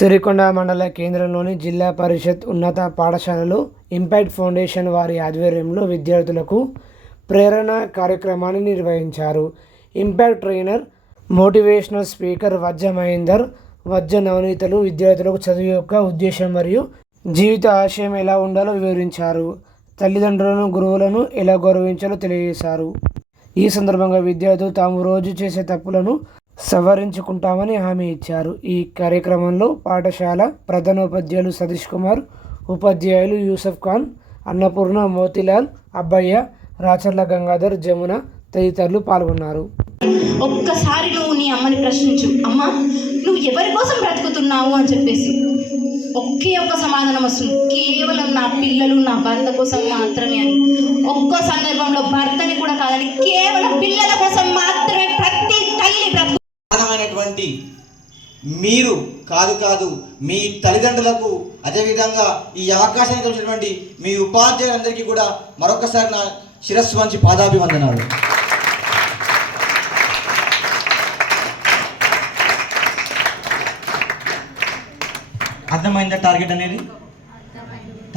సిరికొండ మండల కేంద్రంలోని జిల్లా పరిషత్ ఉన్నత పాఠశాలలో ఇంపాక్ట్ ఫౌండేషన్ వారి ఆధ్వర్యంలో విద్యార్థులకు ప్రేరణ కార్యక్రమాన్ని నిర్వహించారు. Impact trainer motivational speaker Vajja Mahender Vajja నవనీతలు విద్యార్థులకు చదువు యొక్క ఉద్దేశం మరియు జీవిత ఆశయం ఎలా ఉండాలో వివరించారు. తల్లిదండ్రులను గురువులను ఎలా గౌరవించాలో తెలియజేశారు. ఈ సందర్భంగా విద్యార్థులు తాము రోజు చేసే తప్పులను సవరించుకుంటామని హామీ ఇచ్చారు. ఈ కార్యక్రమంలో పాఠశాల ప్రధానోపాధ్యాయులు సతీష్ కుమార్ ఉపాధ్యాయులు యూసఫ్ ఖాన్ అన్నపూర్ణ మోతిలాల్ అబ్బయ్య రాచర్ల గంగాధర్ జమున తదితరులు పాల్గొన్నారు. ఒక్కసారి నువ్వు నీ అమ్మని ప్రశ్నించు. అమ్మ నువ్వు ఎవరి కోసం బ్రతుకుతున్నావు అని చెప్పేసి. ఒకే ఒక్క సమాధానం వస్తుంది. కేవలం నా పిల్లలు నా భర్త కోసం మాత్రమే అని. ఒక్క సందర్భంలో భర్తని కూడా కాదని కేవలం పిల్లల కోసం కాబట్టి మీరు కాదు కాదు మీ తల్లిదండ్రులకు అదేవిధంగా ఈ అవకాశాన్ని కలిసినటువంటి మీ ఉపాధ్యాయులందరికీ కూడా మరొకసారి నా శిరస్సు మంచి పాదాభివందనాలు. అర్థమైందా టార్గెట్ అనేది?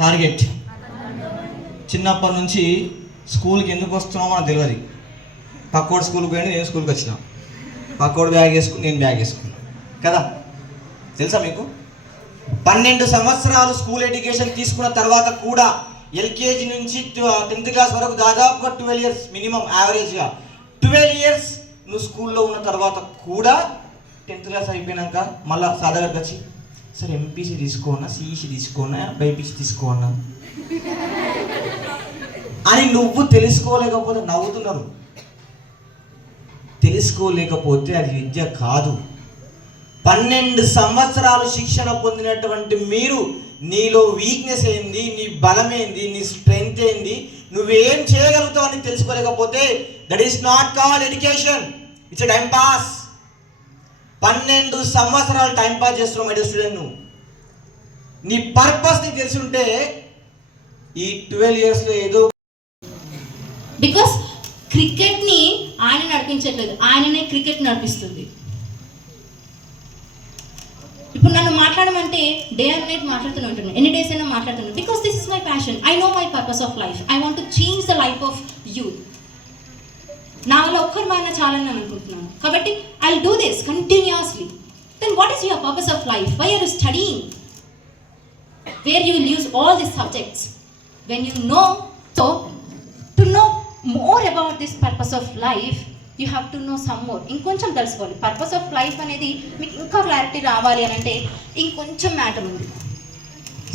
టార్గెట్. చిన్నప్పటి నుంచి స్కూల్కి ఎందుకు వస్తున్నామో అని తెలియదు పక్కోడు స్కూల్కి పోయినా నేను స్కూల్కి వచ్చిన. పక్కోడు బ్యాగ్ వేసుకుని నేను బ్యాగ్ వేసుకున్నాను కదా? తెలుసా మీకు? పన్నెండు సంవత్సరాలు స్కూల్ ఎడ్యుకేషన్ తీసుకున్న తర్వాత కూడా ఎల్కేజీ నుంచి టెన్త్ క్లాస్ వరకు దాదాపుగా ట్వెల్వ్ ఇయర్స్ మినిమం యావరేజ్గా. ట్వెల్వ్ ఇయర్స్ నువ్వు స్కూల్లో ఉన్న తర్వాత కూడా టెన్త్ క్లాస్ అయిపోయినాక మళ్ళీ సాధారణకి వచ్చి సరే ఎంపీసీ తీసుకోనా సిఈసీ తీసుకోనా బైపీసీ తీసుకోనా అని నువ్వు తెలుసుకోలేకపోతే నవ్వుతున్నారు. తెలుసుకోలేకపోతే అది విద్య కాదు. పన్నెండు సంవత్సరాలు శిక్షణ పొందినటువంటి మీరు నీలో వీక్నెస్ ఏంది నీ బలమేంది నీ స్ట్రెంగ్త్ ఏంది నువ్వేం చేయగలుగుతావు అని తెలుసుకోలేకపోతే that is not call education it's time pass పన్నెండు సంవత్సరాలు టైం పాస్ చేస్తున్నావు మై స్టూడెంట్ నువ్వు నీ పర్పస్ నీకు తెలిసి ఉంటే ఈ ట్వెల్వ్ ఇయర్స్లో ఏదో బికాస్ క్రికెట్ నడిపించట్లేదు ఆయననే క్రికెట్ నడిపిస్తుంది. ఇప్పుడు నన్ను మాట్లాడమంటే డే అండ్ నైట్ మాట్లాడుతూనే ఉంటున్నాను ఎన్ని డేస్ అయినా మాట్లాడుతున్నాను because this is my passion I know my purpose of life I want to change the life of you నా వల్ల ఒక్కరు మైన చాలని నేను అనుకుంటున్నాను. కాబట్టి I do this continuously then what is your purpose of life why are you studying where you use all this subjects when you know so to know more about this purpose of life you have to know some more ఇంకొంచెం తెలుసుకోవాలి purpose of life అనేది మీకు ఇంకా clarity రావాలి అని అంటే ఇంకొంచెం matter ఉంది.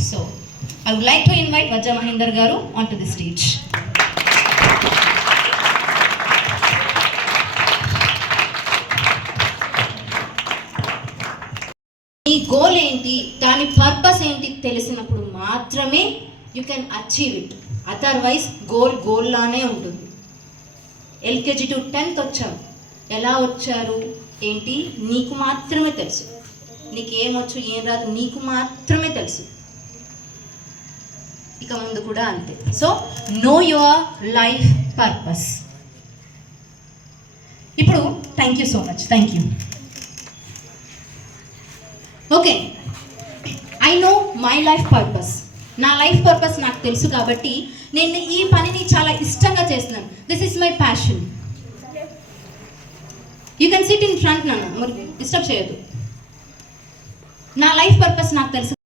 So I would like to invite Vajra Mahender garu on to the stage నీ గోల్ ఏంటి? దాని పర్పస్ ఏంటి తెలిసినప్పుడు మాత్రమే you can achieve it otherwise goal goal లానే ఉంటుంది. ఎల్కేజీ టు టెన్త్ వచ్చావు ఎలా వచ్చారు? ఏంటి? నీకు మాత్రమే తెలుసు. నీకు ఏమొచ్చు ఏం రాదు నీకు మాత్రమే తెలుసు. ఇక ముందు కూడా అంతే. So know your life purpose ఇప్పుడు thank you so much thank you okay I know my life purpose నా లైఫ్ పర్పస్ నాకు తెలుసు కాబట్టి నేను ఈ పనిని చాలా ఇష్టంగా చేస్తున్నాను. This is my passion you can sit in front నన్ను. డిస్టర్బ్ చేయొద్దు. నా లైఫ్ పర్పస్ నాకు తెలుసు